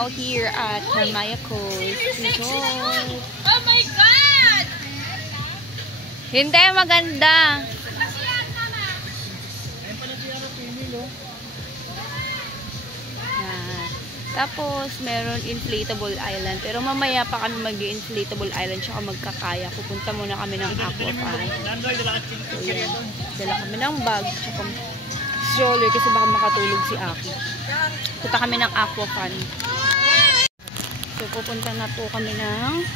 now here at Hermaya Coast Resort. Oh my God! Hindi, maganda. Yan. Tapos, meron inflatable island. Pero mamaya pa kami mag-inflatable island tsaka magkakaya. Pupunta muna kami ng aqua park. So, yan. Dala kami ng bag tsaka stroller kasi baka makatulog si Aki. Punta kami ng aqua fun. So, pupunta na po kami ng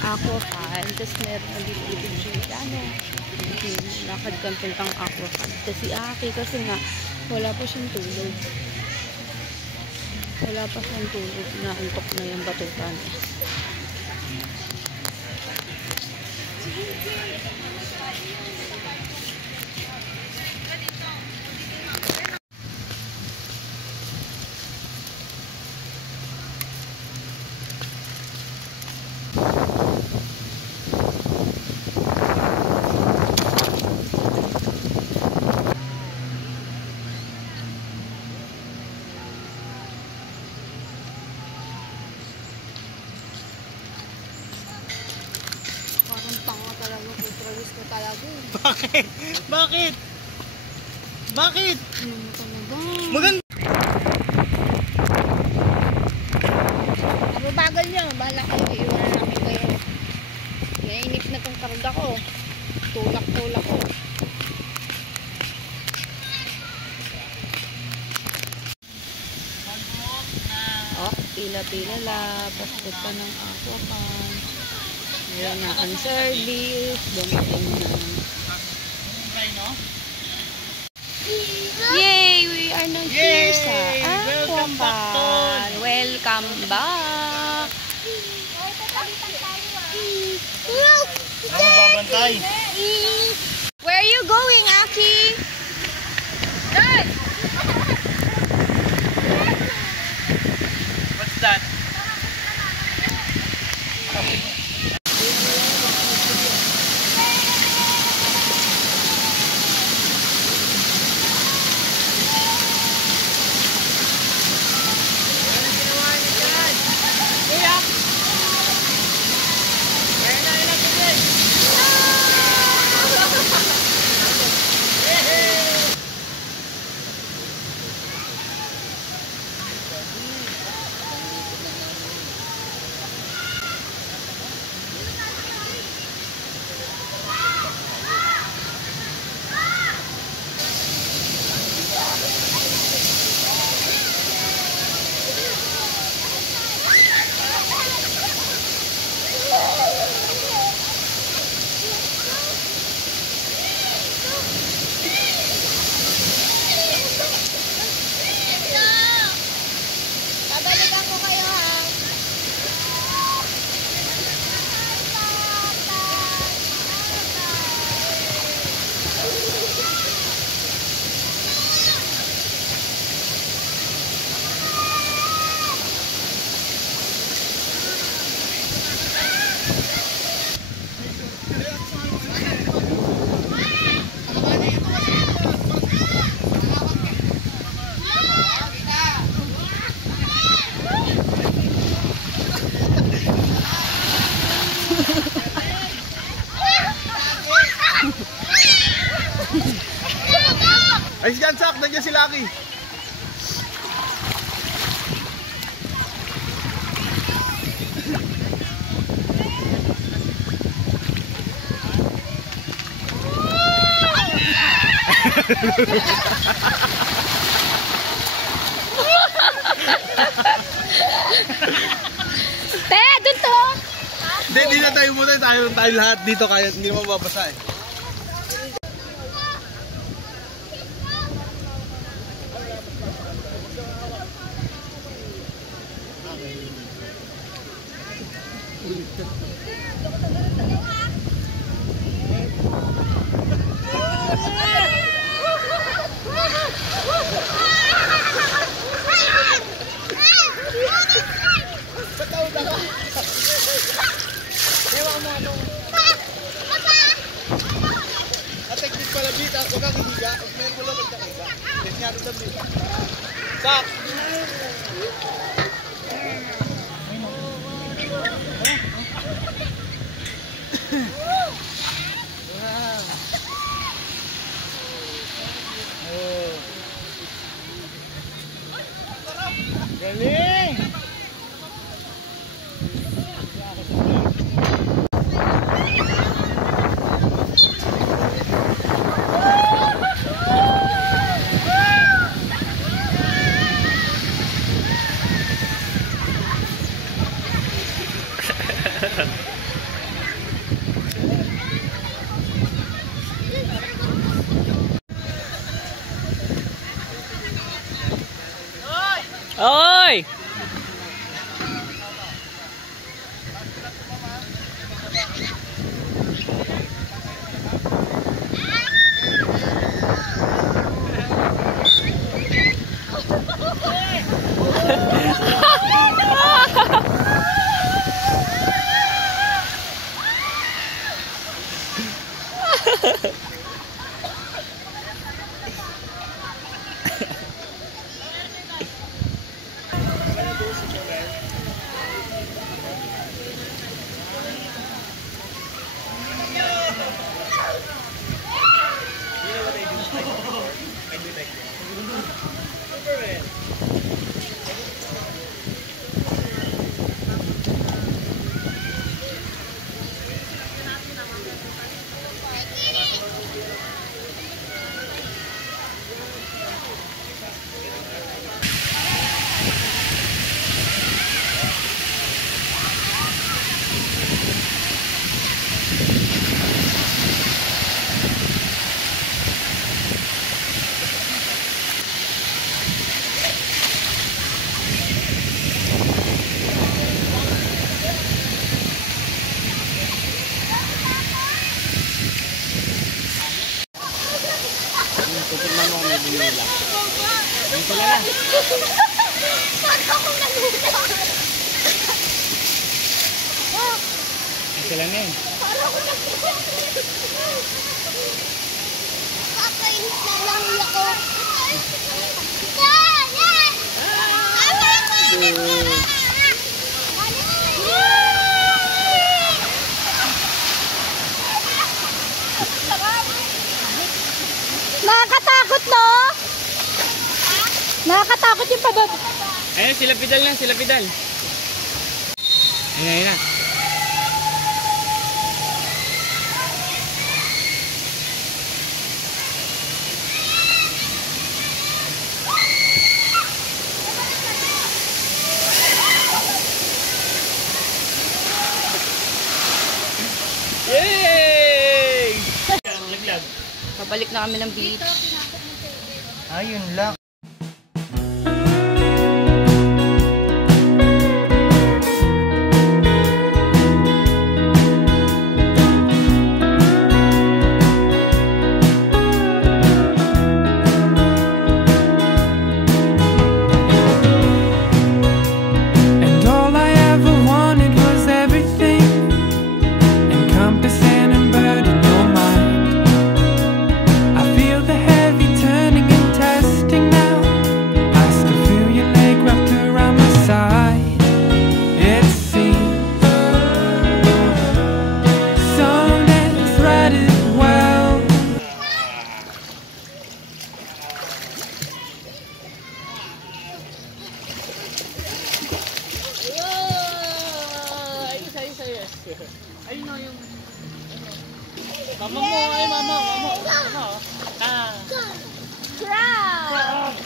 aqua fun. Tapos, meron na dito siya. Lakad kang puntang aqua fun. Tapos, si Aki kasi nga, wala pa siyang tulog. Wala pa siyang tulog. Naantok na yung batutan. Bakit? Bakit? Bakit? Maganda. Mabagal niya. Bahala kayo. Iiwanan namin kayo. Nainip na tong karga ko. Tulak-tulak ko. Oh, pila-pila la. Basket pa ng aqua pan. Ayan na ang service. Dumating na. Yay! We are now here sa aqua pan. Welcome back! Ano babantay? Where are you going, Aki? Good! What's that? Ay, si Gansak, nandiyan si Lucky. Te, dun to! Hindi na tayo muna. Tayo lahat dito kaya hindi mo mababasa eh. Huwag kang hihiga. Huwag meron mo lang magkakahiga. Ganyan rin lang dito. Sak! Tutignan mo kung may binula. Ayun pala na. Saan ako nalula? Ayun sila na yun. Para ako nalula. Kakainis na lang ako. Yan! Nakakatakot, no? Nakakatakot yung pababa. Ayun, sila Pidal na, sila Pidal. Ayun, ayun na. Yay! Pabalik na kami ng beach. Ayun lang. Ayun na yung... Mama mo, ay mama. Ah. Crab!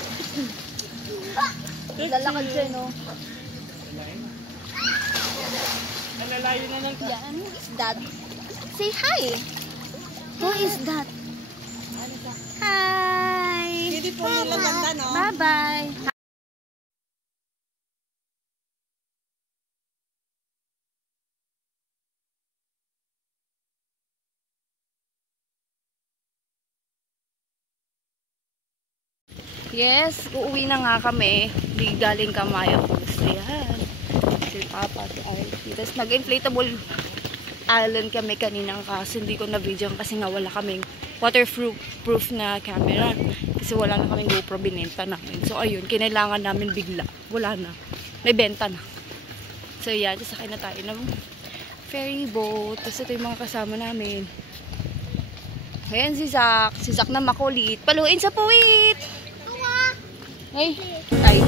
Lalakad siya, no? Nalalayo na lang. Yeah, who is that? Say hi! Who is that? Hi! Hindi po nila ganda, no? Bye-bye! Yes, uuwi na nga kami. Di galing Kamayo. Ayan. Si Papa at Archie. Tapos nag-inflatable island kami kaninang kaso hindi ko na-video kasi nga wala kaming waterproof na camera. Kasi wala na kaming GoPro binenta namin. So ayun, kinailangan namin bigla. Wala na. May benta na. So yan, sasakay na tayo ng ferry boat. Tapos ito yung mga kasama namin. Ayan si Zach. Si Zach na makulit. Paluin sa puwit! Ay. Ay.